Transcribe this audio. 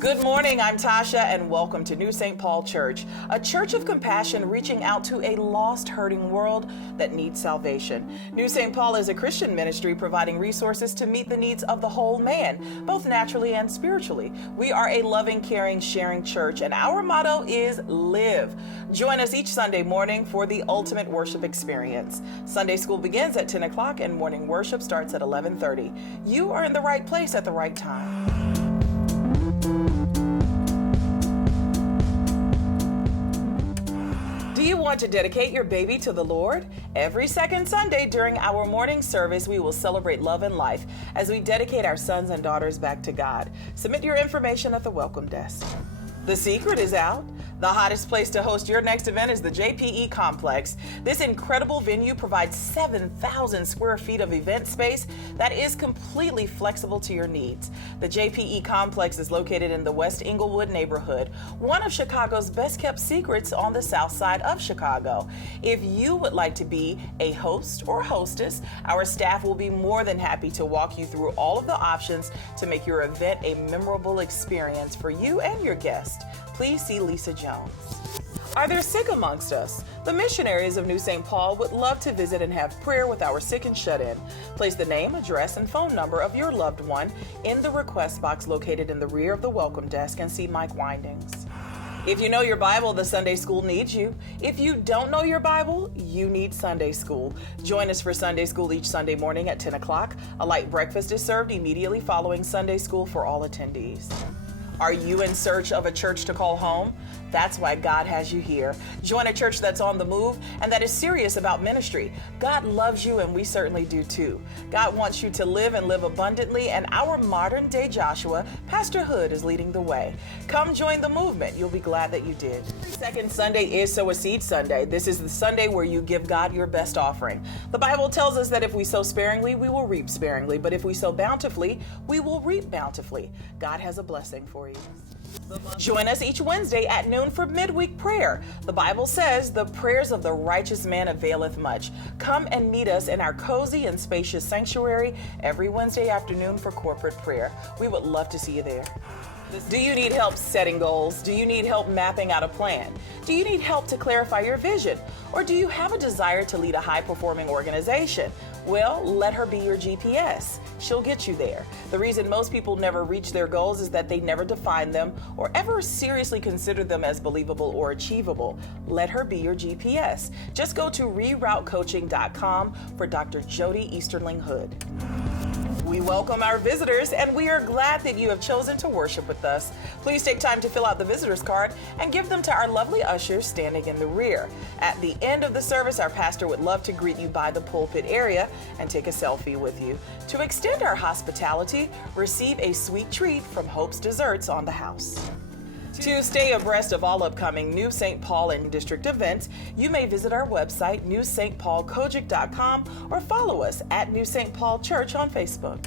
Good morning, I'm Tasha, and welcome to New St. Paul Church, a church of compassion reaching out to a lost, hurting world that needs salvation. New St. Paul is a Christian ministry providing resources to meet the needs of the whole man, both naturally and spiritually. We are a loving, caring, sharing church, and our motto is live. Join us each Sunday morning for the ultimate worship experience. Sunday school begins at 10 o'clock and morning worship starts at 11:30. You are in the right place at the right time. Do you want to dedicate your baby to the Lord? Every second Sunday during our morning service, we will celebrate love and life as we dedicate our sons and daughters back to God. Submit your information at the welcome desk. The secret is out. The hottest place to host your next event is the JPE Complex. This incredible venue provides 7,000 square feet of event space that is completely flexible to your needs. The JPE Complex is located in the West Englewood neighborhood, one of Chicago's best kept secrets on the south side of Chicago. If you would like to be a host or hostess, our staff will be more than happy to walk you through all of the options to make your event a memorable experience for you and your guests. Please see Lisa Jones. Are there sick amongst us? The missionaries of New St. Paul would love to visit and have prayer with our sick and shut-in. Place the name, address, and phone number of your loved one in the request box located in the rear of the welcome desk and see Mike Windings. If you know your Bible, the Sunday school needs you. If you don't know your Bible, you need Sunday school. Join us for Sunday school each Sunday morning at 10 o'clock. A light breakfast is served immediately following Sunday school for all attendees. Are you in search of a church to call home? That's why God has you here. Join a church that's on the move and that is serious about ministry. God loves you, and we certainly do too. God wants you to live and live abundantly, and our modern day Joshua, Pastor Hood, is leading the way. Come join the movement. You'll be glad that you did. Second Sunday is Sow a Seed Sunday. This is the Sunday where you give God your best offering. The Bible tells us that if we sow sparingly, we will reap sparingly, but if we sow bountifully, we will reap bountifully. God has a blessing for you. Join us each Wednesday at noon for midweek prayer. The Bible says the prayers of the righteous man availeth much. Come and meet us in our cozy and spacious sanctuary every Wednesday afternoon for corporate prayer. We would love to see you there. Do you need help setting goals? Do you need help mapping out a plan? Do you need help to clarify your vision? Or do you have a desire to lead a high-performing organization? Well, let her be your GPS. She'll get you there. The reason most people never reach their goals is that they never define them or ever seriously consider them as believable or achievable. Let her be your GPS. Just go to reroutecoaching.com for Dr. Jody Easterling Hood. We welcome our visitors, and we are glad that you have chosen to worship with us. Please take time to fill out the visitor's card and give them to our lovely ushers standing in the rear. At the end of the service, our pastor would love to greet you by the pulpit area and take a selfie with you. To extend our hospitality, receive a sweet treat from Hope's Desserts on the house. To stay abreast of all upcoming New St. Paul and district events, you may visit our website, newstpaulkojic.com, or follow us at New St. Paul Church on Facebook.